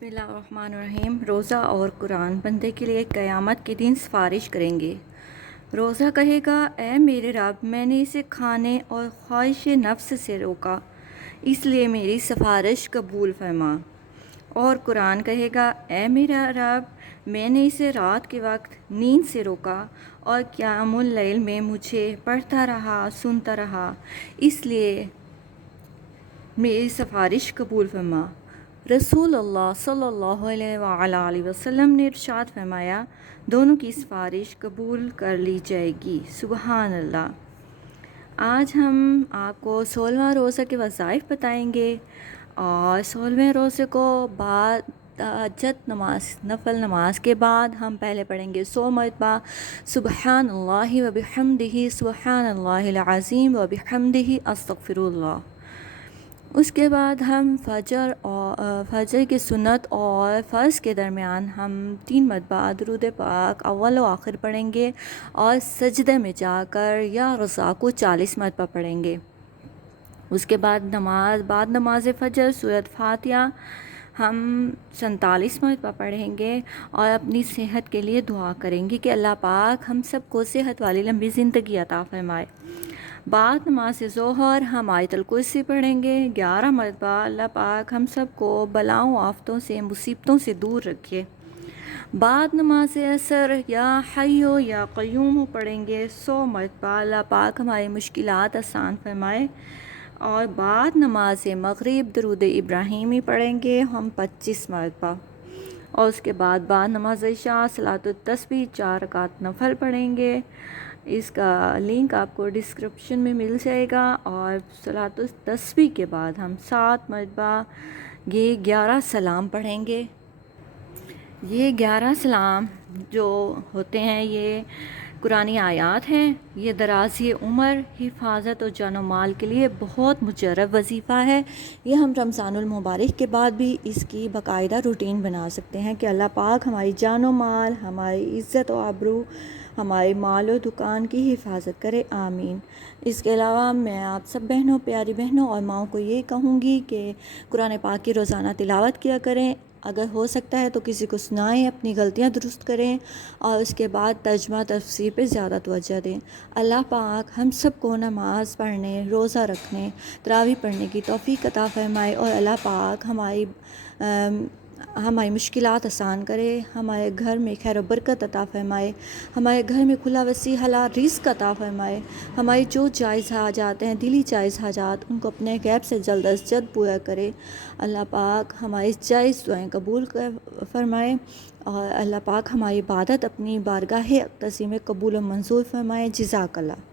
بسم اللہ الرحمن الرحیم۔ روزہ اور قرآن بندے کے لیے قیامت کے دن سفارش کریں گے۔ روزہ کہے گا، اے میرے رب، میں نے اسے کھانے اور خواہش نفس سے روکا، اس لیے میری سفارش قبول فرما۔ اور قرآن کہے گا، اے میرا رب، میں نے اسے رات کے وقت نیند سے روکا اور قیام اللیل میں مجھے پڑھتا رہا، سنتا رہا، اس لیے میری سفارش قبول فرما۔ رسول اللہ صلی اللہ علیہ وآلہ وسلم نے ارشاد فرمایا، دونوں کی سفارش قبول کر لی جائے گی۔ سبحان اللہ۔ آج ہم آپ کو 16واں روزہ کے وظائف بتائیں گے، اور 16ویں روزے کو بعد تہجد نماز، نفل نماز کے بعد ہم پہلے پڑھیں گے 100 مرتبہ سبحان اللہ و بحمدہ، سبحان اللہ العظیم و بحمدہ، استغفر اللہ۔ اس کے بعد ہم فجر کی سنت اور فرض کے درمیان ہم 3 مرتبہ درود پاک اول و آخر پڑھیں گے، اور سجدے میں جا کر یا رضا کو 40 مرتبہ پڑھیں گے۔ اس کے بعد نماز فجر سورۃ فاتحہ ہم 47 مرتبہ پڑھیں گے، اور اپنی صحت کے لیے دعا کریں گے کہ اللہ پاک ہم سب کو صحت والی لمبی زندگی عطا فرمائے۔ بعد نماز ظہر ہم آیت الکرسی پڑھیں گے 11 مرتبہ، اللہ پاک ہم سب کو بلاؤں آفتوں سے، مصیبتوں سے دور رکھے۔ بعد نماز عصر یا حی یا قیوم پڑھیں گے 100 مرتبہ، اللہ پاک ہماری مشکلات آسان فرمائے۔ اور بعد نماز مغرب درود ابراہیمی پڑھیں گے ہم 25 مرتبہ، اور اس کے بعد نماز عشاء صلاۃ التسبیح 4 رکعت نفل پڑھیں گے۔ اس کا لنک آپ کو ڈسکرپشن میں مل جائے گا۔ اور صلاۃ التسبیح کے بعد ہم 7 مرتبہ یہ 11 سلام پڑھیں گے۔ یہ 11 سلام جو ہوتے ہیں یہ قرآنی آیات ہیں، یہ درازی عمر، حفاظت اور جان و مال کے لیے بہت مجرب وظیفہ ہے۔ یہ ہم رمضان المبارک کے بعد بھی اس کی باقاعدہ روٹین بنا سکتے ہیں کہ اللہ پاک ہماری جان و مال، ہماری عزت و آبرو، ہمارے مال و دکان کی حفاظت کرے، آمین۔ اس کے علاوہ میں آپ سب بہنوں، پیاری بہنوں اور ماؤں کو یہ کہوں گی کہ قرآن پاک کی روزانہ تلاوت کیا کریں، اگر ہو سکتا ہے تو کسی کو سنائیں، اپنی غلطیاں درست کریں، اور اس کے بعد ترجمہ تفسیر پہ زیادہ توجہ دیں۔ اللہ پاک ہم سب کو نماز پڑھنے، روزہ رکھنے، تراویح پڑھنے کی توفیق عطا فرمائے، اور اللہ پاک ہماری مشکلات آسان کرے، ہمارے گھر میں خیر و برکت عطا فرمائے، ہمارے گھر میں کھلا وسیع حلال رزق عطا فرمائے، ہماری جو جائز حاجات ہیں، دلی جائز حاجات، ان کو اپنے غیب سے جلد از جلد پورا کرے۔ اللہ پاک ہماری جائز دعائیں قبول فرمائے، اور اللہ پاک ہماری عبادت اپنی بارگاہ اقدسی میں قبول و منظور فرمائے۔ جزاک اللہ۔